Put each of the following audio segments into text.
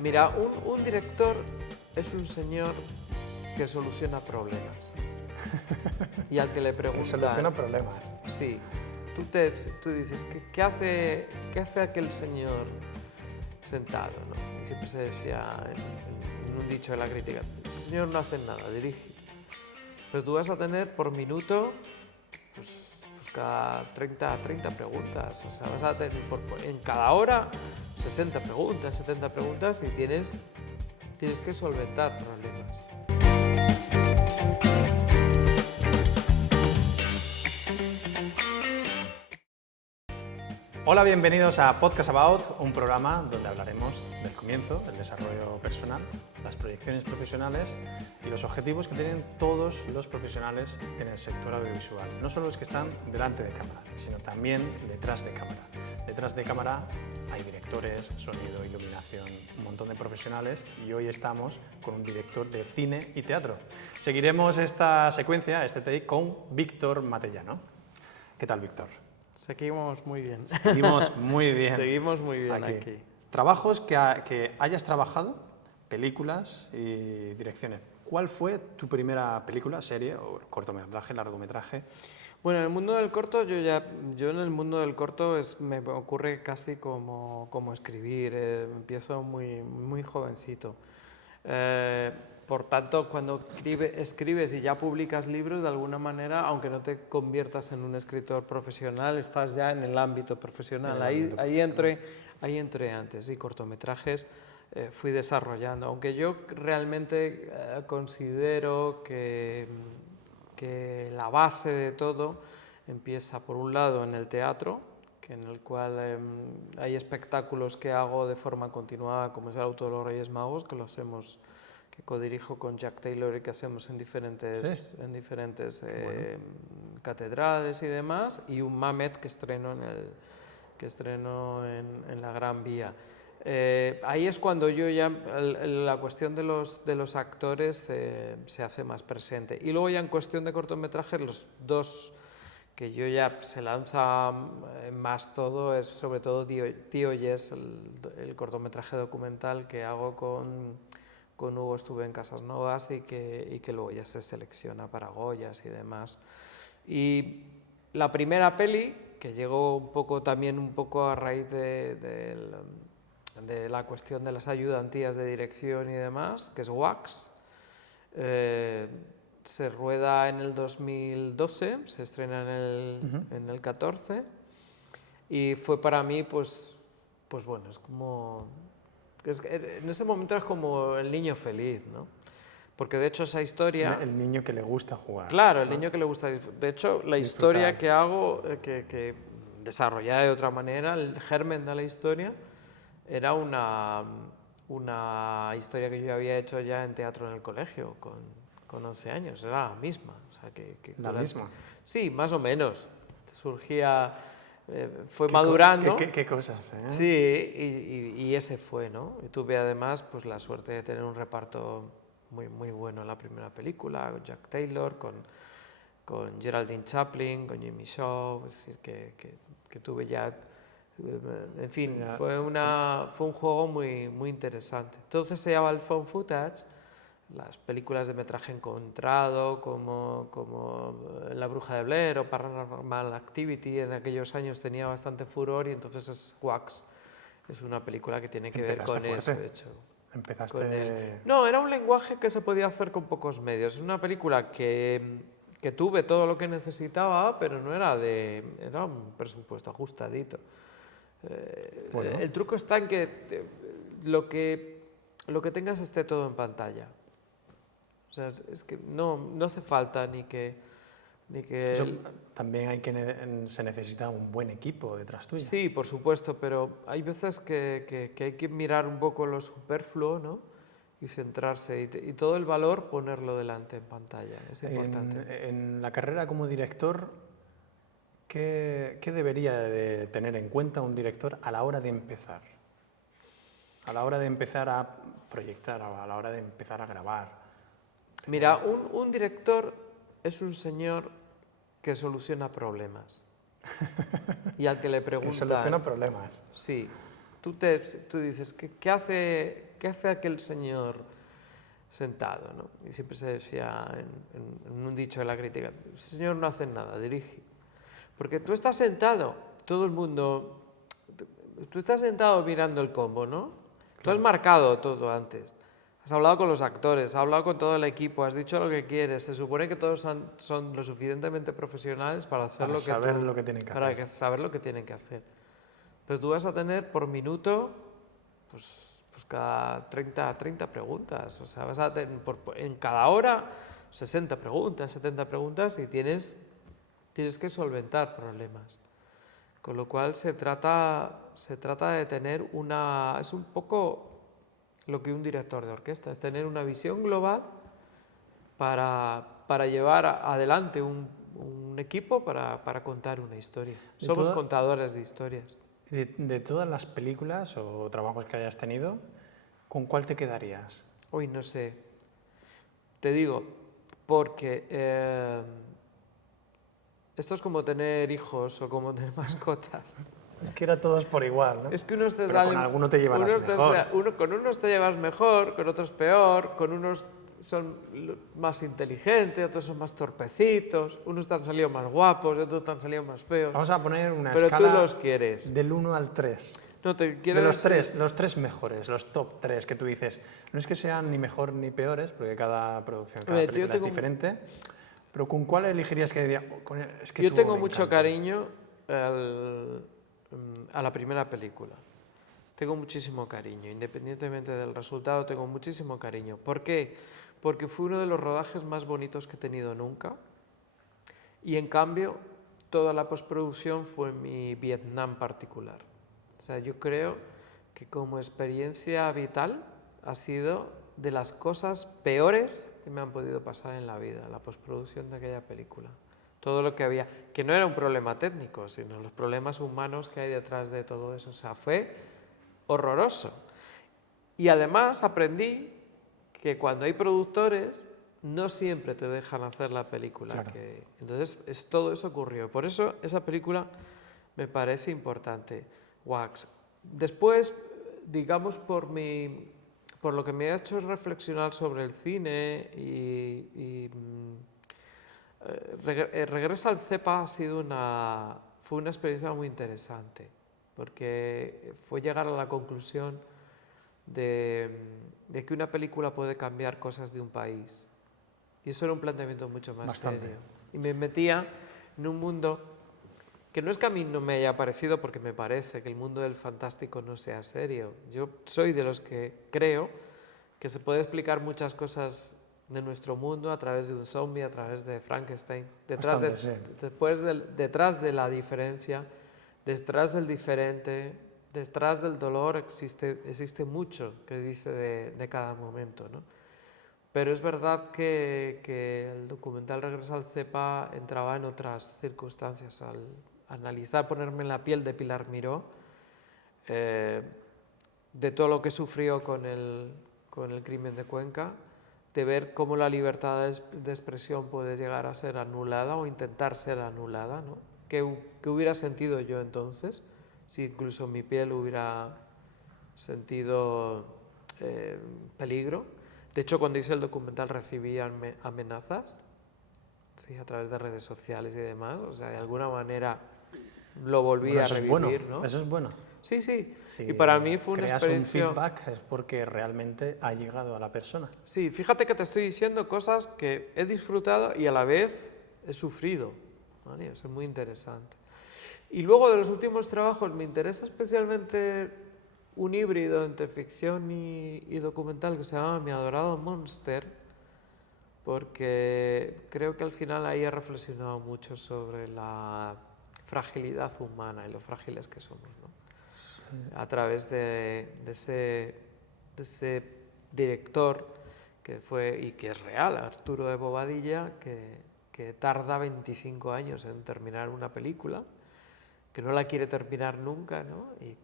Mira, un director es un señor que soluciona problemas y al que le preguntan... Soluciona problemas. Sí. Tú dices, ¿qué hace aquel señor sentado? ¿No? Y siempre se decía en un dicho de la crítica, ese señor no hace nada, dirige. Pero tú vas a tener por minuto, pues cada 30 preguntas. O sea, vas a tener en cada hora 60 preguntas, 70 preguntas y tienes que solventar problemas. Hola, bienvenidos a Podcast About, un programa donde hablaremos del comienzo, el desarrollo personal, las proyecciones profesionales y los objetivos que tienen todos los profesionales en el sector audiovisual. No solo los que están delante de cámara, sino también detrás de cámara. Detrás de cámara hay directores, sonido, iluminación, un montón de profesionales y hoy estamos con un director de cine y teatro. Seguiremos esta secuencia, este take, con Víctor Matellano. ¿Qué tal, Víctor? Seguimos muy bien. Seguimos muy bien. Seguimos muy bien aquí. Trabajos que hayas trabajado, películas y direcciones. ¿Cuál fue tu primera película, serie o cortometraje, largometraje? Bueno, en el mundo del corto, yo en el mundo del corto me ocurre casi como escribir. Empiezo muy jovencito. Por tanto, cuando escribes y ya publicas libros, de alguna manera, aunque no te conviertas en un escritor profesional, estás ya en el ámbito profesional. Ahí entré antes, y cortometrajes fui desarrollando. Aunque yo realmente considero que la base de todo empieza, por un lado, en el teatro, en el cual hay espectáculos que hago de forma continuada, como es el Auto de los Reyes Magos, que que codirijo con Jack Taylor y que hacemos en diferentes catedrales y demás, y un Mamet que estreno en la Gran Vía. Ahí es cuando la cuestión de los actores se hace más presente. Y luego ya en cuestión de cortometrajes, los dos que yo ya se lanza más todo es sobre todo Tío Yes, el cortometraje documental que hago con Hugo Estuve en Casas Novas y que luego ya se selecciona para Goyas y demás. Y la primera peli, que llegó también un poco a raíz de la cuestión de las ayudantías de dirección y demás, que es Wax, se rueda en el 2012, se estrena en el 14 y fue para mí, pues bueno, es como... en ese momento es como el niño feliz, ¿no? Porque de hecho esa historia... El niño que le gusta jugar. Claro, el niño que le gusta... De hecho, la historia que hago, que desarrollada de otra manera, el germen de la historia, era una historia que yo había hecho ya en teatro en el colegio, con 11 años, era la misma. O sea, ¿La misma? Sí, más o menos. Surgía... fue madurando. ¿Qué cosas? Sí, y ese fue, ¿no? Y tuve además pues, la suerte de tener un reparto muy bueno en la primera película, con Jack Taylor, con Geraldine Chaplin, con Jimmy Shaw, es decir, que tuve ya... En fin, fue un juego muy interesante. Entonces se llama el found footage, las películas de metraje encontrado, como La Bruja de Blair o Paranormal Activity, en aquellos años tenía bastante furor, y entonces Wax es una película que tiene que ver con eso, de hecho. Empezaste... No, era un lenguaje que se podía hacer con pocos medios. Es una película que tuve todo lo que necesitaba, pero no era era un presupuesto ajustadito. Bueno. El truco está en que lo que tengas esté todo en pantalla. O sea, es que no hace falta ni que Eso también se necesita un buen equipo detrás tuyo. Sí, por supuesto, pero hay veces que hay que mirar un poco lo superfluo, ¿no? Y centrarse, y todo el valor ponerlo delante en pantalla, es importante. En la carrera como director, ¿qué debería de tener en cuenta un director a la hora de empezar? A la hora de empezar a proyectar, a la hora de empezar a grabar. Mira, un director es un señor que soluciona problemas. Y al que le preguntan... Soluciona problemas. Sí. Tú dices, ¿qué hace ¿qué hace aquel señor sentado, ¿no? Y siempre se decía en un dicho de la crítica, ese señor no hace nada, dirige. Porque tú estás sentado, todo el mundo, tú estás sentado mirando el combo, ¿no? Tú has marcado todo antes. Has hablado con los actores, has hablado con todo el equipo, has dicho lo que quieres. Se supone que todos son lo suficientemente profesionales para hacer Para lo que saber lo que tienen que hacer. para saber lo que tienen que hacer. Pero tú vas a tener por minuto, pues cada 30 preguntas. O sea, vas a tener en cada hora 60 preguntas, 70 preguntas y tienes que solventar problemas. Con lo cual se trata de tener es un poco lo que un director de orquesta, es tener una visión global para llevar adelante un equipo para contar una historia. Somos contadores de historias. De todas las películas o trabajos que hayas tenido, ¿con cuál te quedarías? Hoy no sé. Te digo, porque esto es como tener hijos o como tener mascotas. Es que era todos por igual, ¿no? Es que unos Pero con alguno te llevarás mejor. Con unos te llevas mejor, con otros peor, con unos son más inteligentes, otros son más torpecitos, unos te han salido más guapos, otros te han salido más feos. Vamos a poner una pero escala tú los quieres. Del 1 al 3. No, te quiero de los decir... los tres mejores, los top 3 que tú dices. No es que sean ni mejor ni peores, porque cada producción, cada película es diferente, pero ¿con cuál elegirías que diría? Es que yo tengo mucho cariño a la primera película. Tengo muchísimo cariño, independientemente del resultado, tengo muchísimo cariño. ¿Por qué? Porque fue uno de los rodajes más bonitos que he tenido nunca y en cambio toda la postproducción fue mi Vietnam particular. O sea, yo creo que como experiencia vital ha sido de las cosas peores que me han podido pasar en la vida, la postproducción de aquella película. Todo lo que había, que no era un problema técnico, sino los problemas humanos que hay detrás de todo eso. O sea, fue horroroso. Y además aprendí que cuando hay productores no siempre te dejan hacer la película. Claro. Entonces todo eso ocurrió. Por eso esa película me parece importante. Wax. Después, digamos, por lo que me ha hecho reflexionar sobre el cine Regresa al Cepa fue una experiencia muy interesante, porque fue llegar a la conclusión de que una película puede cambiar cosas de un país. Y eso era un planteamiento mucho más serio. Y me metía en un mundo que no es que a mí no me haya parecido, porque me parece que el mundo del fantástico no sea serio. Yo soy de los que creo que se puede explicar muchas cosas de nuestro mundo a través de un zombie, a través de Frankenstein. Detrás de la diferencia, detrás del diferente, detrás del dolor existe mucho que dice de cada momento, ¿no? Pero es verdad que el documental Regresa al Cepa entraba en otras circunstancias. Al analizar, ponerme en la piel de Pilar Miró, de todo lo que sufrió con el crimen de Cuenca, de ver cómo la libertad de expresión puede llegar a ser anulada o intentar ser anulada, ¿no? ¿Qué hubiera sentido yo entonces si incluso mi piel hubiera sentido peligro? De hecho, cuando hice el documental recibí amenazas, sí, a través de redes sociales y demás. O sea, de alguna manera lo volví a revivir, ¿no? Eso es bueno. Sí, sí. Si y para mí fue una experiencia... un feedback es porque realmente ha llegado a la persona. Sí, fíjate que te estoy diciendo cosas que he disfrutado y a la vez he sufrido, ¿vale? Eso es muy interesante. Y luego de los últimos trabajos me interesa especialmente un híbrido entre ficción y documental que se llama Mi adorado Monster, porque creo que al final ahí he reflexionado mucho sobre la fragilidad humana y lo frágiles que somos, ¿no? A través de ese director que fue y que es real, Arturo de Bobadilla, que tarda 25 años en terminar una película, que no la quiere terminar nunca, ¿no? y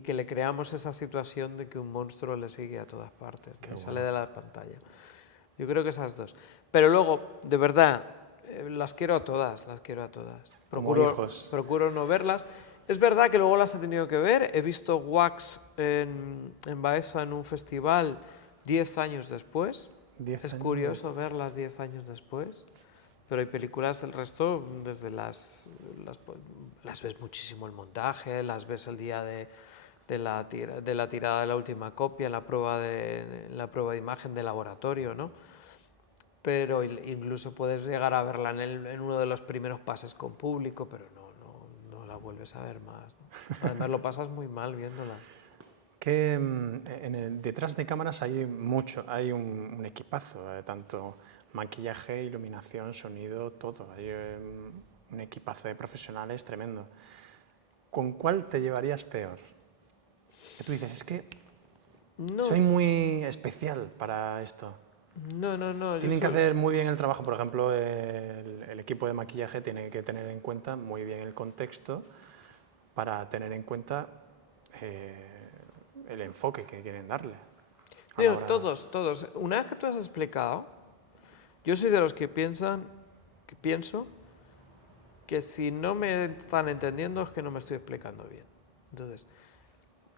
que le creamos esa situación de que un monstruo le sigue a todas partes, ¿no? Sale de la pantalla. Yo creo que esas dos. Pero luego, de verdad, las quiero a todas, las quiero a todas. Como hijos. Procuro no verlas. Es verdad que luego las he tenido que ver. He visto Wax en Baeza en un festival 10 años después. 10 Es años. curioso verlas 10 años después. Pero hay películas, el resto, desde las ves muchísimo el montaje, las ves el día de la tirada de la última copia, la prueba de imagen de laboratorio, ¿no? Pero incluso puedes llegar a verla en uno de los primeros pases con público, pero no la vuelves a ver más, ¿no? Además lo pasas muy mal viéndola. Que detrás de cámaras hay un equipazo, tanto maquillaje, iluminación, sonido, todo. Hay un equipazo de profesionales tremendo. ¿Con cuál te llevarías peor? Que tú dices, es que soy muy especial para esto. No. Tienen que hacer muy bien el trabajo. Por ejemplo, el equipo de maquillaje tiene que tener en cuenta muy bien el contexto para tener en cuenta el enfoque que quieren darle. Pero todos. Una vez que tú has explicado, yo soy de los que pienso que si no me están entendiendo es que no me estoy explicando bien. Entonces,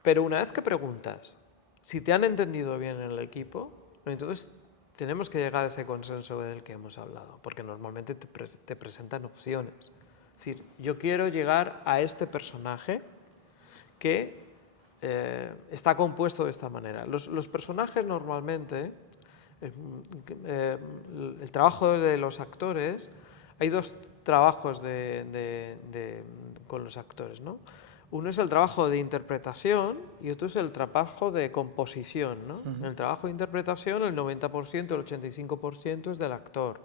pero una vez que preguntas si te han entendido bien en el equipo, entonces tenemos que llegar a ese consenso del que hemos hablado, porque normalmente te presentan opciones. Es decir, yo quiero llegar a este personaje que está compuesto de esta manera. Los personajes normalmente, el trabajo de los actores, hay dos trabajos con los actores, ¿no? Uno es el trabajo de interpretación y otro es el trabajo de composición, ¿no? En el trabajo de interpretación el 90%, el 85% es del actor.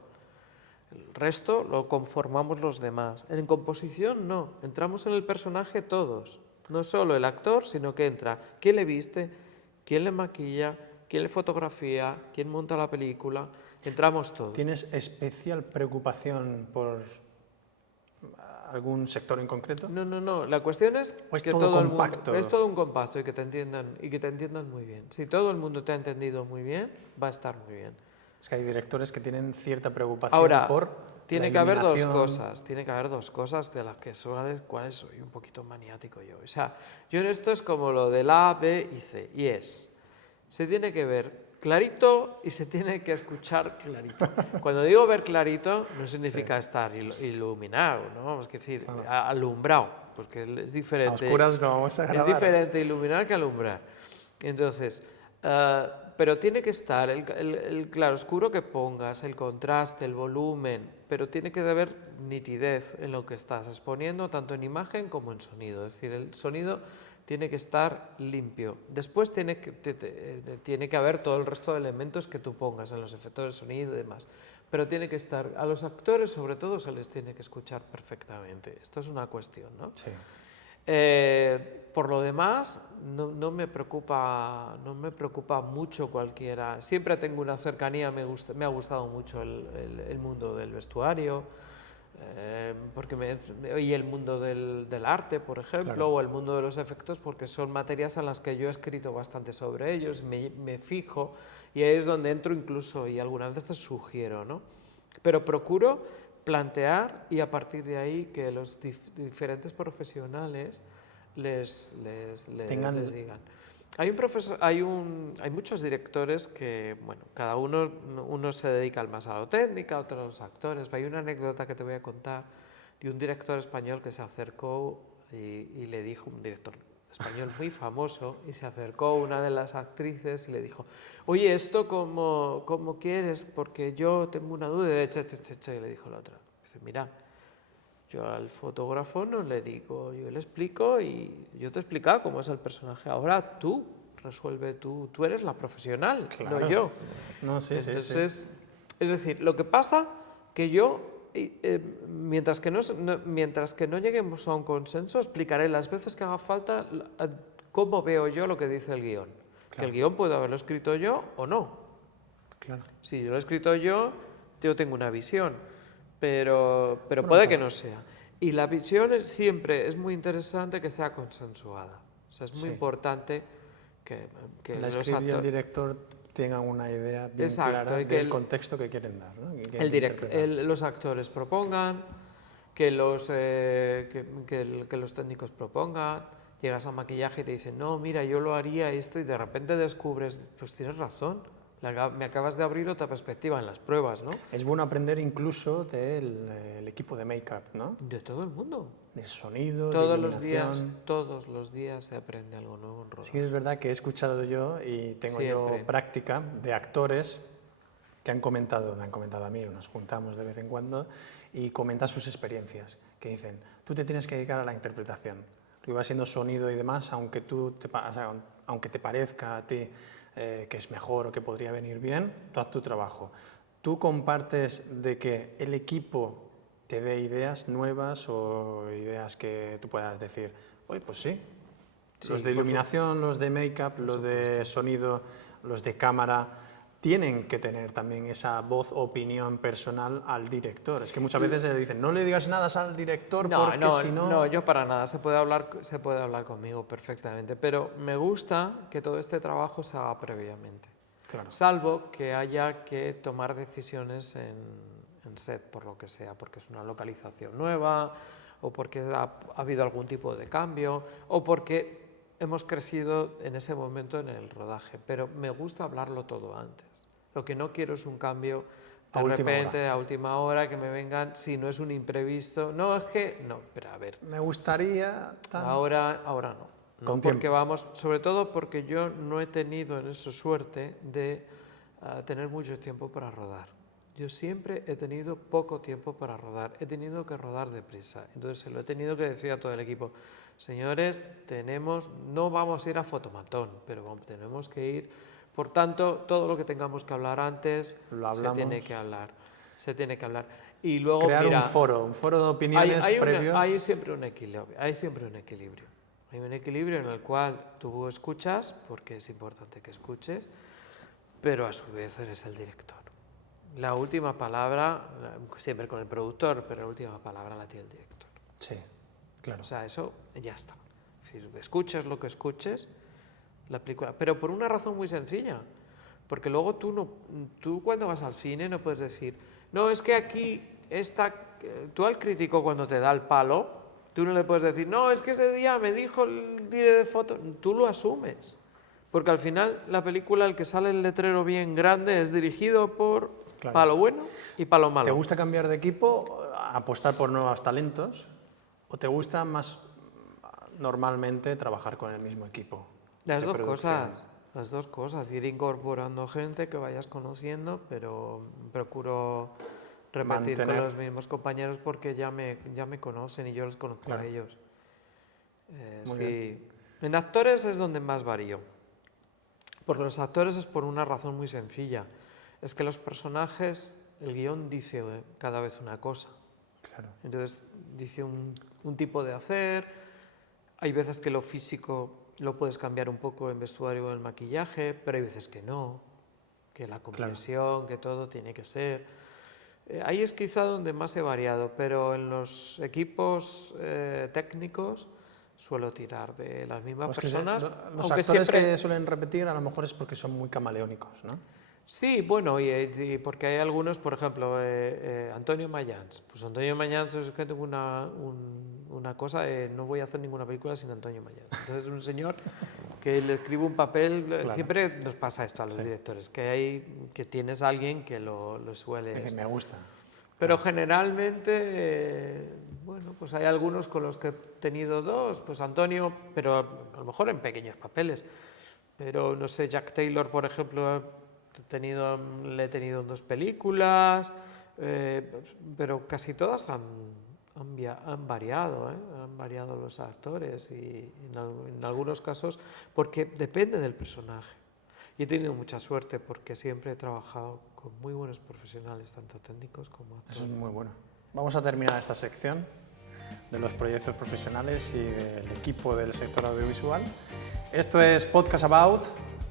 El resto lo conformamos los demás. En composición no, entramos en el personaje todos. No solo el actor, sino que entra quién le viste, quién le maquilla, quién le fotografía, quién monta la película. Entramos todos. ¿Tienes especial preocupación por algún sector en concreto? No. La cuestión es ¿O es que todo compacto? Es todo un compacto y que te entiendan muy bien. Si todo el mundo te ha entendido muy bien, va a estar muy bien. Es que hay directores que tienen cierta preocupación Ahora, por tiene la que haber dos iluminación. cosas de las cuales soy un poquito maniático yo. O sea, yo en esto es como lo del A, B y C, y se tiene que ver clarito y se tiene que escuchar clarito. Cuando digo ver clarito, no significa estar iluminado, ¿no? Es decir, alumbrado, porque es diferente. A oscuras no vamos a grabar. Es diferente iluminar que alumbrar. Entonces, pero tiene que estar el claroscuro que pongas, el contraste, el volumen, pero tiene que haber nitidez en lo que estás exponiendo, tanto en imagen como en sonido. Es decir, el sonido tiene que estar limpio. Después tiene que haber todo el resto de elementos que tú pongas en los efectos de sonido y demás. Pero tiene que estar, a los actores sobre todo se les tiene que escuchar perfectamente. Esto es una cuestión, ¿no? Sí. Por lo demás, no me preocupa mucho cualquiera. Siempre tengo una cercanía, me ha gustado mucho el mundo del vestuario, y el mundo del arte, por ejemplo, Claro. o el mundo de los efectos, porque son materias en las que yo he escrito bastante sobre ellos, me fijo, y ahí es donde entro incluso y algunas veces sugiero, ¿no? Pero procuro plantear y a partir de ahí que los diferentes profesionales les digan. Hay muchos directores que, bueno, cada uno se dedica más a lo técnica, otro a los actores. Hay una anécdota que te voy a contar de un director español que se acercó y le dijo, un director español muy famoso, y se acercó a una de las actrices y le dijo, oye, ¿esto cómo quieres? Porque yo tengo una duda. Y le dijo la otra, dice, mira, yo al fotógrafo no le digo, yo le explico y yo te he explicado cómo es el personaje. Ahora tú resuelve, tú eres la profesional, Claro. no yo. No, sí. Entonces, es decir, lo que pasa que yo, mientras que no lleguemos a un consenso, explicaré las veces que haga falta cómo veo yo lo que dice el guión. Claro. Que el guión puedo haberlo escrito yo o no. Claro. Si yo lo he escrito yo tengo una visión, pero puede que no sea. Y la visión siempre es muy interesante que sea consensuada. O sea, es muy importante que La los script y el actores... director tengan una idea bien Exacto, clara y que del contexto que quieren dar, ¿no? los actores propongan, que los técnicos propongan. Llegas a maquillaje y te dicen, no, mira, yo lo haría esto, y de repente descubres, pues tienes razón, me acabas de abrir otra perspectiva en las pruebas, ¿no? Es bueno aprender incluso del equipo de make-up, ¿no? De todo el mundo. Del sonido, de Todos los días se aprende algo nuevo en rodaje. Sí, es verdad que he escuchado yo y tengo yo práctica de actores que me han comentado a mí, nos juntamos de vez en cuando y comentan sus experiencias, que dicen, tú te tienes que dedicar a la interpretación, lo que va siendo sonido y demás, aunque te parezca a ti que es mejor o que podría venir bien, tú haz tu trabajo. ¿Tú compartes de que el equipo te dé ideas nuevas o ideas que tú puedas decir, oye, pues sí, los de iluminación, los de make-up, los de sonido, los de cámara, tienen que tener también esa voz o opinión personal al director? Es que muchas veces le dicen, no le digas nada al director porque si no... No, yo para nada, se puede hablar conmigo perfectamente, pero me gusta que todo este trabajo se haga previamente. Claro. Salvo que haya que tomar decisiones en set, por lo que sea, porque es una localización nueva, o porque ha habido algún tipo de cambio, o porque hemos crecido en ese momento en el rodaje, pero me gusta hablarlo todo antes. Lo que no quiero es un cambio de repente a última hora, que me vengan, si no es un imprevisto, no, es que, no, pero a ver. Me gustaría... Ahora no, porque vamos, sobre todo porque yo no he tenido en eso suerte de tener mucho tiempo para rodar. Yo siempre he tenido poco tiempo para rodar, he tenido que rodar deprisa, entonces se lo he tenido que decir a todo el equipo. Señores, no vamos a ir a fotomatón, pero tenemos que ir, por tanto, todo lo que tengamos que hablar antes se tiene que hablar. Y luego, crear un foro de opiniones previos. Hay siempre un equilibrio. Hay un equilibrio en el cual tú escuchas, porque es importante que escuches, pero a su vez eres el director. La última palabra, siempre con el productor, pero la última palabra la tiene el director. Sí, claro. O sea, eso ya está. Es decir, escuches lo que escuches, la película. Pero por una razón muy sencilla. Porque luego tú cuando vas al cine no puedes decir, no, es que aquí tú al crítico cuando te da el palo, tú no le puedes decir, no, es que ese día me dijo el dire de foto. Tú lo asumes. Porque al final la película, el que sale el letrero bien grande, es dirigido por palo bueno y palo malo. ¿Te gusta cambiar de equipo, apostar por nuevos talentos? ¿O te gusta más normalmente trabajar con el mismo equipo? Las dos cosas, ir incorporando gente que vayas conociendo, pero procuro repetir con los mismos compañeros porque ya me conocen y yo los conozco a ellos. Muy bien. En actores es donde más varío. Por los actores es por una razón muy sencilla. Es que los personajes, el guión dice cada vez una cosa. Claro. Entonces dice un tipo de hacer, hay veces que lo físico lo puedes cambiar un poco en vestuario o en maquillaje, pero hay veces que no, que la compresión, que todo tiene que ser. Ahí es quizá donde más he variado, pero en los equipos técnicos suelo tirar de las mismas personas. Los actores que suelen repetir a lo mejor es porque son muy camaleónicos, ¿no? Sí, bueno, y porque hay algunos, por ejemplo, Antonio Mayans. Pues Antonio Mayans es que tengo una cosa, no voy a hacer ninguna película sin Antonio Mayans. Entonces es un señor que le escribe un papel, siempre nos pasa esto a los directores, que tienes a alguien que lo suele... Me gusta. Pero generalmente, bueno, pues hay algunos con los que he tenido dos, pues Antonio, pero a lo mejor en pequeños papeles. Pero no sé, Jack Taylor, por ejemplo, le he tenido en 2 películas, pero casi todas han variado, han variado los actores y en algunos casos porque depende del personaje. Y he tenido mucha suerte porque siempre he trabajado con muy buenos profesionales, tanto técnicos como actores. Eso es muy bueno. Vamos a terminar esta sección de los proyectos profesionales y del equipo del sector audiovisual. Esto es Podcast About.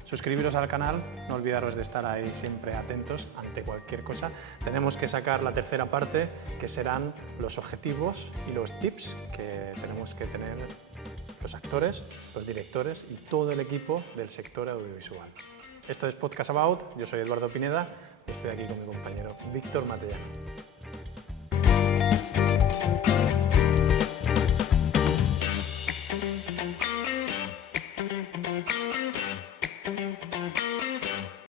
Suscribiros al canal, no olvidaros de estar ahí siempre atentos ante cualquier cosa. Tenemos que sacar la tercera parte, que serán los objetivos y los tips que tenemos que tener los actores, los directores y todo el equipo del sector audiovisual. Esto es Podcast About, yo soy Eduardo Pineda y estoy aquí con mi compañero Víctor Matellano. Adiós.